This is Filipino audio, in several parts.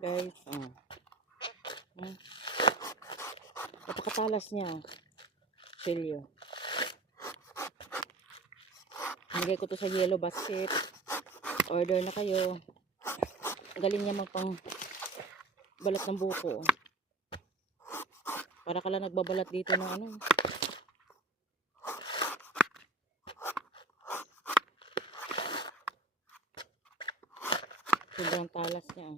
Guys, napakatalas niya. Silyo. Nilagay ko to sa yellow basket. Order na kayo. Galing niya magpang balat ng buko. Para ka lang nagbabalat dito ng ano. Sobrang talas niya.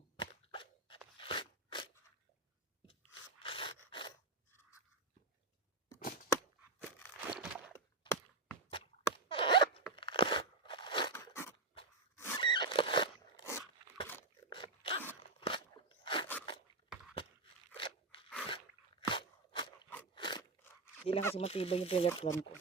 Hindi lang kasi matibay yung pellet one ko.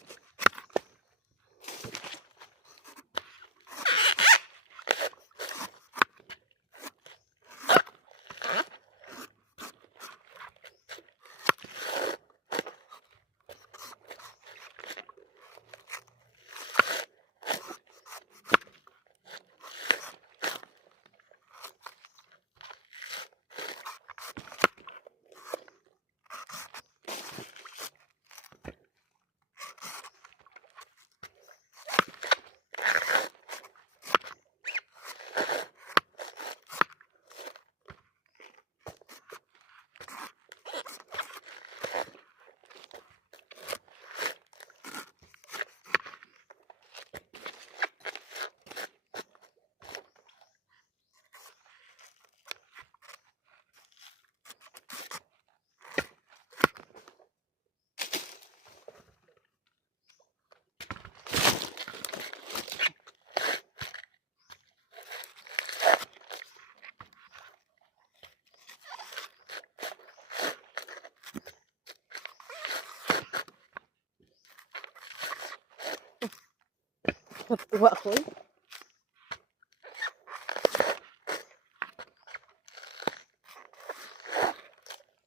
Natuwa ko eh.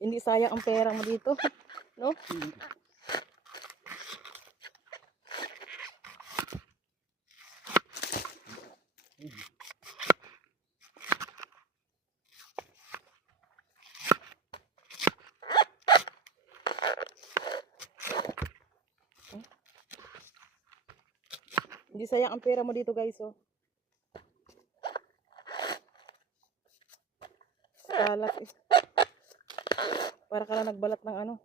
Hindi sayang ang pera mo dito, no? Hindi sayang ang pera mo dito, guys, oh. Kalat eh. Para ka lang nagbalat ng ano.